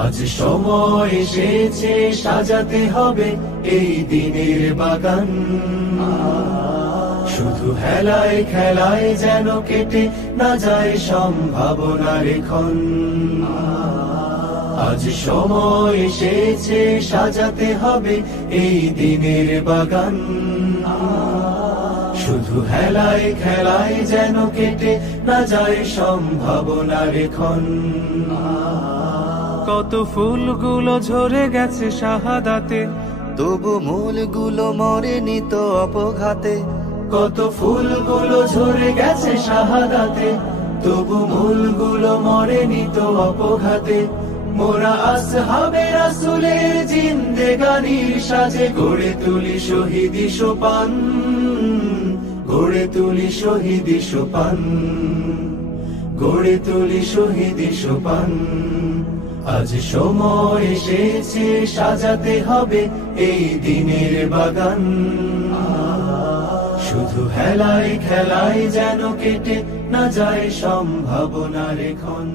আজ সময় এসেছে সাজাতে হবে এই দিনের বাগান। শুধু হেলায় খেলায় যেন কেটে না যায় সম্ভাবনার ক্ষণ। আজ সময় এসেছে সাজাতে হবে এই দিনের বাগান। শুধু হেলায় খেলায় যেন কেটে না যায় সম্ভাবনার ক্ষণ। কত ফুলগুলো ঝরে গেছে শাহাদাতে, তবু মূলগুলো মরেনি তো অপঘাতে। কত ফুলগুলো ঝরে গেছে শাহাদাতে, তবু মূলগুলো মরেনি তো অপঘাতে। মোরা আসহাবে রাসূলের জিন্দেগানির সাজে গড়ে তুলি শহীদি সোপান, গড়ে তুলি শহীদি সোপান, গড়ে তুলি শহীদি সোপান। আজ সময় এসেছে সাজাতে হবে এই দিনের বাগান। শুধু হেলায় খেলায় যেন কেটে না যায় সম্ভাবনার ক্ষণ।